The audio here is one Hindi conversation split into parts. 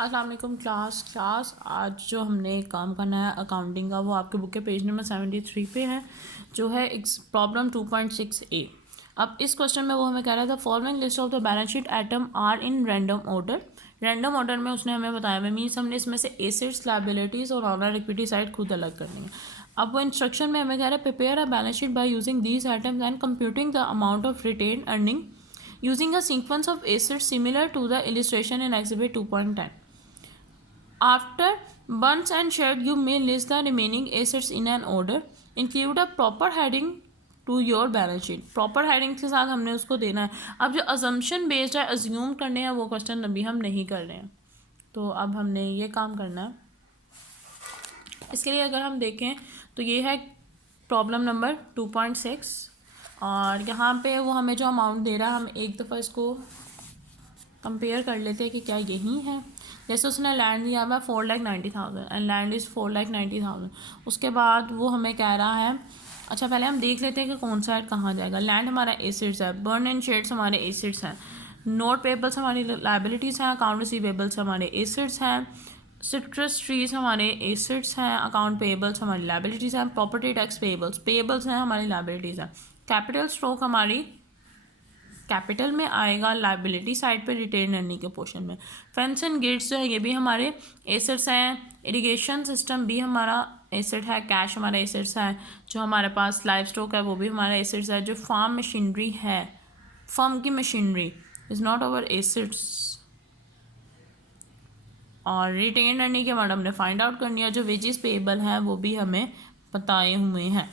अस्सलाम वालेकुम क्लास आज जो हमने काम करना है अकाउंटिंग का वो आपके बुक के पेज नंबर 73 पे है, जो है प्रॉब्लम 2.6a। अब इस क्वेश्चन में वो हमें कह रहा था following list of the balance sheet item are in random order में उसने हमें बताया हुआ मीन्स हमने इसमें से एसेट्स लायबिलिटीज़ और ऑनर इक्विटी साइड खुद अलग करनी है। अब वो इंस्ट्रक्शन में हमें कह रहा है prepare a balance sheet by using these items and computing the amount of retain earning using a sequence of assets similar to the illustration in exhibit 2.10. After bunch and shed, you may list the remaining assets in an order. Include a proper heading to your balance sheet. Proper heading के साथ हमने उसको देना है। अब जो assumption based है, assume करने हैं, वो क्वेश्चन अभी हम नहीं कर रहे हैं, तो अब हमने ये काम करना है। इसके लिए अगर हम देखें तो ये है प्रॉब्लम नंबर 2.6 और यहाँ पे वो हमें जो अमाउंट दे रहा है हम एक दफ़ा इसको कंपेयर कर लेते हैं कि क्या यही है। जैसे उसने लैंड दिया हुआ 4,90,000 एंड लैंड इज़ 4,90,000। उसके बाद वो हमें कह रहा है, अच्छा पहले हम देख लेते हैं कि कौन सा कहाँ जाएगा। लैंड हमारा एसेट्स है, बर्न एंड शेड्स हमारे एसेट्स हैं, नोट पेबल्स हमारी लाइबिलिटीज़ हैं, अकाउंट रिसीवेबल्स हमारे एसेट्स हैं, सिट्रस ट्रीज हमारे एसेट्स हैं, अकाउंट पेबल्स हमारी लाइबिलिटीज़ हैं, प्रॉपर्टी टैक्स पेबल्स हैं हमारी लाइबिलिटीज़ हैं। कैपिटल स्ट्रोक हमारी कैपिटल में आएगा लाइबिलिटी साइड पे रिटेन अर्निंग के पोर्शन में। फेंस एंड गेट्स जो है ये भी हमारे एसेट्स हैं, इरिगेशन सिस्टम भी हमारा एसेट है, कैश हमारा एसेट्स है, जो हमारे पास लाइफ स्टॉक है वो भी हमारा एसेट्स है, जो फार्म मशीनरी है, फर्म की machinery is not our assets. और रिटेन अर्निंग के बाद हमने फाइंड आउट करनी है, जो वेजेस पेएबल हैं वो भी हमें बताए हुए हैं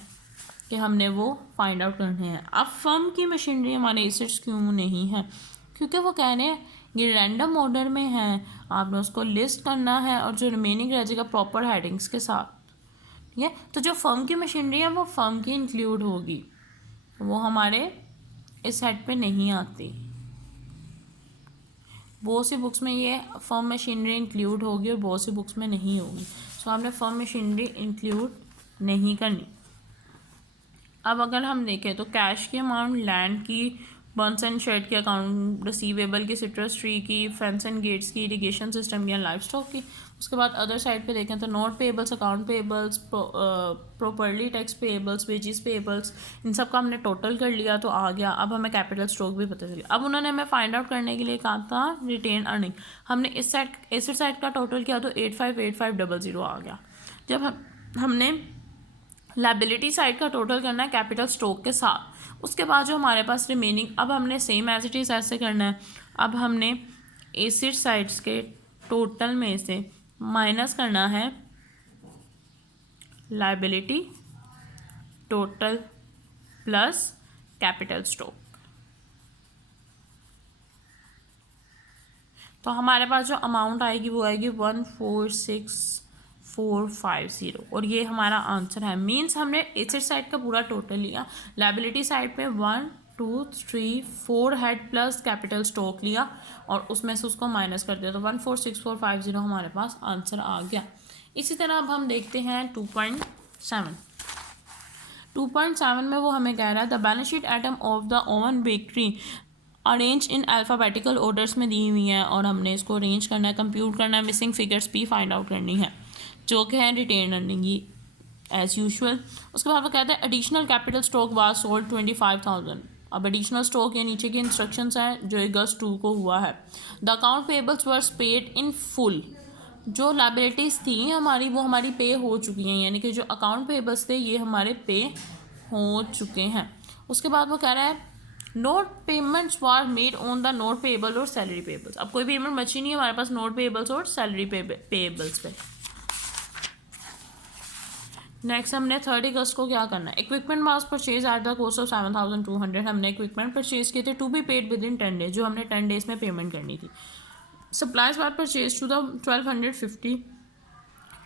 कि हमने वो फाइंड आउट करने हैं। अब फर्म की मशीनरी हमारे एसेट्स क्यों नहीं है, क्योंकि वो कह रहे हैं ये रैंडम ऑर्डर में है, आपने उसको लिस्ट करना है और जो रिमेनिंग रह जाएगा प्रॉपर हेडिंग्स के साथ, ठीक है। तो जो फर्म की मशीनरी है वो फर्म की इंक्लूड होगी, वो हमारे इस हेड पे नहीं आती। बहुत सी बुक्स में ये फर्म मशीनरी इंक्लूड होगी और बहुत सी बुक्स में नहीं होगी, सो आपने फर्म मशीनरी इंक्लूड नहीं करनी। अब अगर हम देखें तो कैश की अमाउंट, लैंड की, बर्न्स एंड शेड की, अकाउंट रिसीवेबल की, सिट्रस ट्री की, फेंस एंड गेट्स की, इरिगेशन सिस्टम की, लाइफ स्टॉक की। उसके बाद अदर साइड पे देखें तो note payables, account payables, property tax payables, wages payables, इन सब का हमने टोटल कर लिया तो आ गया। अब हमें कैपिटल स्टॉक भी पता चल गया। अब उन्होंने हमें फाइंड आउट करने के लिए कहा था रिटेन अर्निंग। हमने इस साइड एसेट साइड का टोटल किया तो 858500 आ गया। जब हमने लाइबिलिटी साइड का टोटल करना है कैपिटल स्टॉक के साथ, उसके बाद जो हमारे पास रिमेनिंग, अब हमने सेम एज इट इज़ ऐसे करना है। अब हमने एसेट साइड्स के टोटल में से माइनस करना है liability total plus capital stock. तो हमारे पास जो अमाउंट आएगी वो आएगी 146,450 और ये हमारा आंसर है। मींस हमने एसेट साइड का पूरा टोटल लिया, लाइबिलिटी साइड पे 1 2 3 4 हेड प्लस कैपिटल स्टॉक लिया और उसमें से उसको माइनस कर दिया, तो 146,450 हमारे पास आंसर आ गया। इसी तरह अब हम देखते हैं 2.7 में वो हमें कह रहा है the balance sheet item of the oven bakery arrange in alphabetical orders में दी हुई हैं और हमने इसको अरेंज करना है, कंप्यूट करना है, मिसिंग फिगर्स भी फाइंड आउट करनी है, जो कि है रिटेन अर्निंग एज़ यूजुअल। उसके बाद वो कहते हैं additional capital stock was sold 25,000। अब एडिशनल स्टॉक ये नीचे की इंस्ट्रक्शंस हैं जो अगस्त 2 को हुआ है। The account payables were paid in full. जो लाइबिलिटीज़ थी हमारी वो हमारी पे हो चुकी हैं, यानी कि जो अकाउंट पेबल्स थे ये हमारे पे हो चुके हैं। उसके बाद वो कह रहा है note payments were made on the note payable और सैलरी पेएबल्स। अब कोई पेमेंट बची नहीं है हमारे पास नोट पेएबल्स और सैलरी पेएबल्स पे। नेक्स्ट हमने 30 अगस्त को क्या करना है, equipment was purchase at the cost of 7,200। हमने इक्विपमेंट परचेज किए थे to be paid within 10 days, जो हमने 10 डेज में पेमेंट करनी थी। Supplies were purchase to the 1250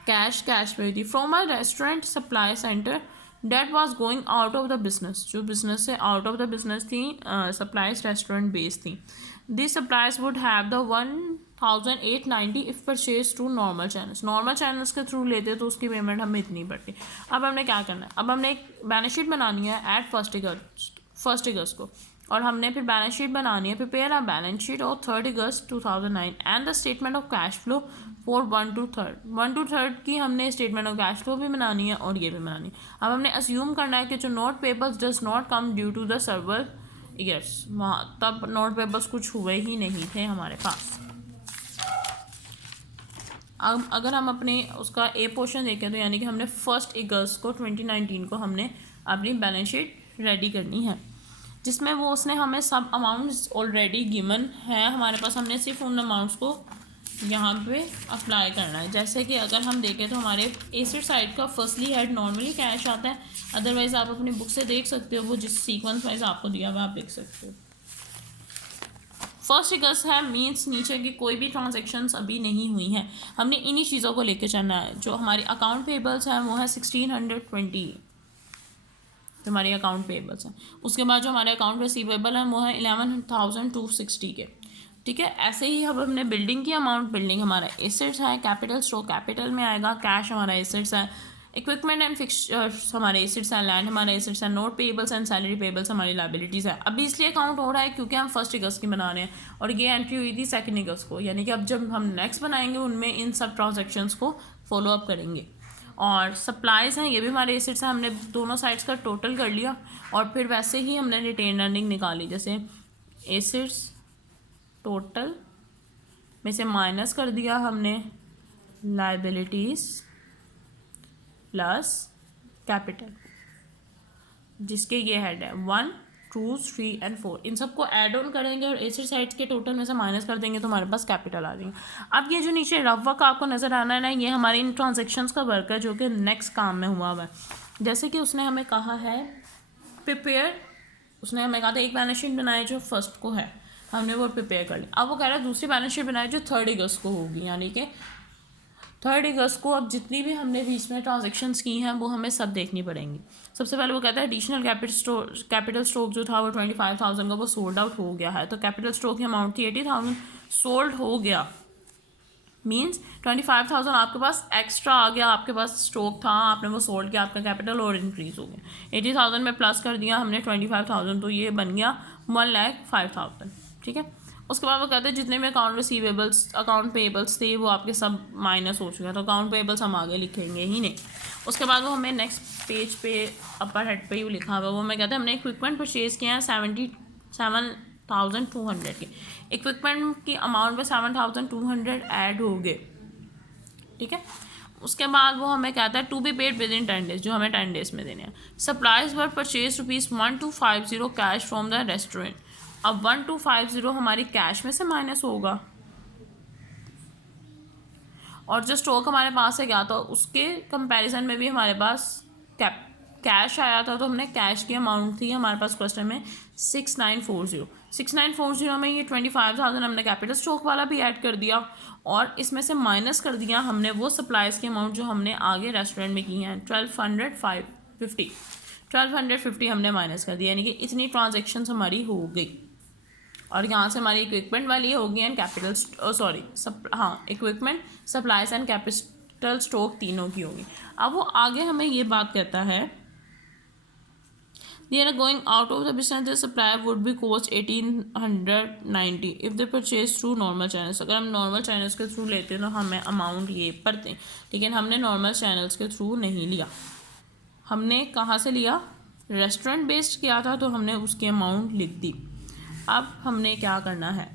cash पे थी from a restaurant supply centre that was going out of the business, जो बिजनेस से आउट ऑफ द बिजनेस थी, सप्लाईज रेस्टोरेंट बेस्ड थी। This supplies would have the 1,890 if purchase through normal channels. Normal channels के थ्रू लेते तो उसकी पेमेंट हमें इतनी पड़ती। अब हमने क्या करना है, अब हमने एक बैलेंस शीट बनानी है एट फर्स्ट अगस्त को और हमने फिर बैलेंस शीट बनानी है। Prepare a balance sheet of 3 August 2009 and the statement of cash flow for 1 to 3rd। 1 to 3rd की हमने स्टेटमेंट ऑफ कैश फ्लो भी बनानी है और ये भी बनानी है। अब हमने अस्यूम करना है कि जो note papers does not come due to the several years, वहाँ तब नोट पेपर्स कुछ हुए ही नहीं थे हमारे पास। अब अगर हम अपने उसका ए पोर्शन देखें तो यानी कि हमने 1 अगस्त को 2019 को हमने अपनी बैलेंस शीट रेडी करनी है, जिसमें वो उसने हमें सब अमाउंट्स ऑलरेडी गिवन है हमारे पास। हमने सिर्फ उन अमाउंट्स को यहाँ पे अप्लाई करना है। जैसे कि अगर हम देखें तो हमारे एसेट साइड का फर्स्टली हेड नॉर्मली कैश आता है, अदरवाइज आप अपनी बुक से देख सकते हो, वो जिस सीक्वेंस वाइज आपको दिया हुआ आप देख सकते हो। 1 अगस्त है मीन्स नीचे की कोई भी ट्रांजेक्शन्स अभी नहीं हुई हैं, हमने इन्हीं चीज़ों को लेके चलना है। जो हमारी अकाउंट पेबल्स हैं वो है 1620, जो हमारी अकाउंट पेबल्स हैं। उसके बाद जो हमारे अकाउंट रिसीवेबल हैं वो है 11,260 के, ठीक है। ऐसे ही अब हमने बिल्डिंग की अमाउंट, बिल्डिंग हमारा एसेट्स है, कैपिटल स्टॉक कैपिटल में आएगा, कैश हमारा एसेट्स है, इक्विपमेंट एंड फिक्सचर्स हमारे एसेट्स हैं, लैंड हमारे एसेट्स हैं, note payables and salary payables हमारी लाइबिलिटीज़ है। अभी इसलिए अकाउंट हो रहा है क्योंकि हम 1 अगस्त की बना रहे हैं और ये एंट्री हुई थी 2 अगस्त को, यानी कि अब जब हम नेक्स्ट बनाएंगे उनमें इन सब ट्रांजेक्शन्स को फॉलो अप करेंगे। और सप्लाईज़ हैं, ये भी हमारे एसेट्स हैं, हमने दोनों साइड्स का टोटल कर लिया और फिर वैसे ही हमने रिटेन अर्निंग निकाली। जैसे एसेट्स टोटल में से माइनस कर दिया हमने लाइबिलिटीज़ प्लस कैपिटल, जिसके ये हेड है 1, 2, 3 and 4, इन सबको ऐड ऑन करेंगे और एसेट साइड्स के टोटल में से माइनस कर देंगे तो हमारे पास कैपिटल आ जाएंगे। अब ये जो नीचे रफ वर्क आपको नज़र आना है ना, ये हमारे इन ट्रांजेक्शन्स का वर्क है जो कि नेक्स्ट काम में हुआ हुआ है। जैसे कि उसने हमें कहा है प्रिपेयर, उसने हमें कहा था एक बैलेंस शीट बनाए जो 1 को है, हमने वो प्रिपेयर कर लिया। अब वो कह रहा है दूसरी बैलेंस शीट बनाए जो 3 अगस्त को होगी, यानी कि 3 अगस्त को अब जितनी भी हमने बीच में ट्रांजेक्शन्स की हैं वो हमें सब देखनी पड़ेंगी। सबसे पहले वो कहता है एडिशनल कैपिटल स्टॉक जो था वो 25,000 का वो सोल्ड आउट हो गया है, तो कैपिटल स्टॉक की अमाउंट थी 80,000, सोल्ड हो गया मीन्स 25,000 आपके पास एक्स्ट्रा आ गया, आपके पास स्टॉक था, आपने वो सोल्ड किया, आपका कैपिटल और इंक्रीज हो गया। 80,000 में प्लस कर दिया हमने 25,000, तो ये बन गया 1,05,000, ठीक है। उसके बाद वो कहते हैं जितने भी अकाउंट रिसीवेबल्स अकाउंट पेएबल्स थे वो आपके सब माइनस हो चुके हैं, तो अकाउंट पेएबल्स हम आगे लिखेंगे ही नहीं। उसके बाद वो हमें नेक्स्ट पेज पे अपर हेड पे ही लिखा हुआ, वो मैं कहते हैं हमने इक्विपमेंट परचेज़ किया है 77,200 के, इक्विपमेंट की अमाउंट में 7,200 ऐड हो गए, ठीक है। उसके बाद वो हमें कहता है to be paid within 10 days, जो हमें 10 डेज में देने हैं। Supplies were purchase ₹1250 cash from the restaurant. अब 1250 हमारी कैश में से माइनस होगा और जो स्टॉक हमारे पास है क्या, तो उसके कंपैरिजन में भी हमारे पास कैश आया था, तो हमने कैश की अमाउंट थी हमारे पास क्वेश्चन में 6940 में ये 25,000 हमने कैपिटल स्टॉक वाला भी ऐड कर दिया और इसमें से माइनस कर दिया हमने वो सप्लाईज की अमाउंट जो हमने आगे रेस्टोरेंट में की हैं 1250 हमने माइनस कर दिया, यानी कि इतनी ट्रांजेक्शन्स हमारी हो गई। और यहाँ से हमारी इक्विपमेंट वाली हो गई and capital equipment supplies and capital stock तीनों की होगी। अब वो आगे हमें ये बात कहता है they are going out of the business, the supplier would be cost 1,890 if they purchase through normal channels। अगर हम नॉर्मल चैनल्स के थ्रू लेते हैं तो हमें अमाउंट ये पड़ते हैं, लेकिन हमने नॉर्मल चैनल्स के थ्रू नहीं लिया। हमने कहाँ से लिया, रेस्टोरेंट बेस्ड किया था, तो हमने उसकी अमाउंट लिख दी। अब हमने क्या करना है,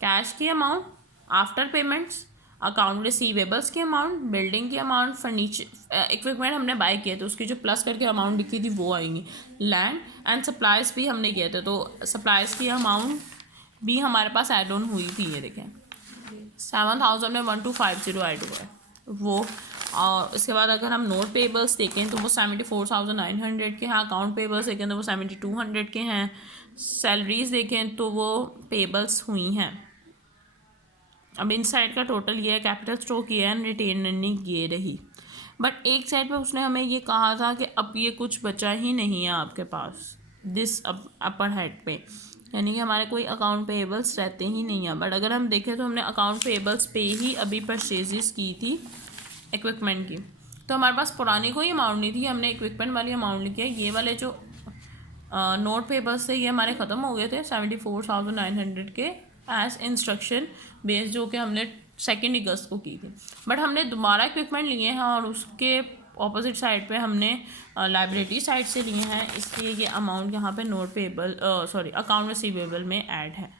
कैश की amount after payments, account receivables की अमाउंट, बिल्डिंग की अमाउंट, फर्नीचर इक्विपमेंट हमने बाय किए थे उसकी जो प्लस करके अमाउंट लिखी थी वो आएंगी, लैंड एंड सप्लाईज भी हमने किए थे तो सप्लाईज की अमाउंट भी हमारे पास ऐड ऑन हुई थी। ये देखें 7,000 में 1,250 ऐड हुआ है वो। और इसके बाद अगर हम नोट पेबल्स देखें तो वो 74,900 के हैं, अकाउंट पेबल्स देखें तो वो 7,200 के हैं, सैलरीज देखें तो वो पेबल्स हुई हैं। अब इन साइड का टोटल ये है, कैपिटल स्टॉक ये है एंड रिटेन अर्निंग ये रही। बट एक साइड पे उसने हमें ये कहा था कि अब ये कुछ बचा ही नहीं है आपके पास दिस अपर हेड पे, यानी कि हमारे कोई अकाउंट पेएबल्स रहते ही नहीं है। बट अगर हम देखें तो हमने अकाउंट पेएबल्स पे ही अभी परचेजेस की थी इक्विपमेंट की, तो हमारे पास पुरानी कोई अमाउंट नहीं थी, हमने इक्विपमेंट वाली अमाउंट लिखी है। ये वाले जो नोट पेपर्स थे ये हमारे ख़त्म हो गए थे 74,900 के एज इंस्ट्रक्शन बेस, जो कि हमने 2 अगस्त को की थी। बट हमने दोबारा इक्विपमेंट लिए हैं और उसके ऑपोजिट साइड पे हमने लाइबिलिटी साइड से लिए हैं, इसलिए ये अमाउंट यहाँ पे नोट पेबल अकाउंट रिसीवेबल में ऐड है।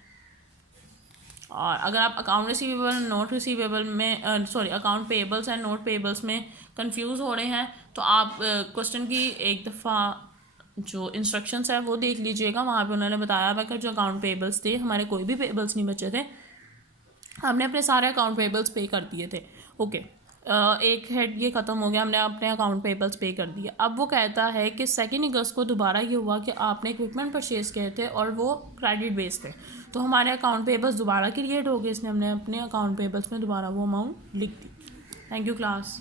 और अगर आप अकाउंट रिसीवेबल नोट रिसीवेबल में account payables and note payables में कंफ्यूज हो रहे हैं तो आप क्वेश्चन की एक दफ़ा जो इंस्ट्रक्शंस है वो देख लीजिएगा। वहाँ पे उन्होंने बताया हुआ कि जो अकाउंट पेबल्स थे, हमारे कोई भी पेबल्स नहीं बचे थे, हमने अपने सारे अकाउंट पेबल्स पे कर दिए थे। ओके, एक हेड ये ख़त्म हो गया, हमने अपने अकाउंट पेबल्स पे कर दिए। अब वो कहता है कि 2 अगस्त को दोबारा ये हुआ कि आपने इक्विपमेंट परचेज़ किए थे और वो क्रेडिट बेस थे, तो हमारे अकाउंट पेबल्स दोबारा क्रिएट हो गए, इसलिए हमने अपने अकाउंट पेबल्स में दोबारा वो अमाउंट लिख दी। Thank you class.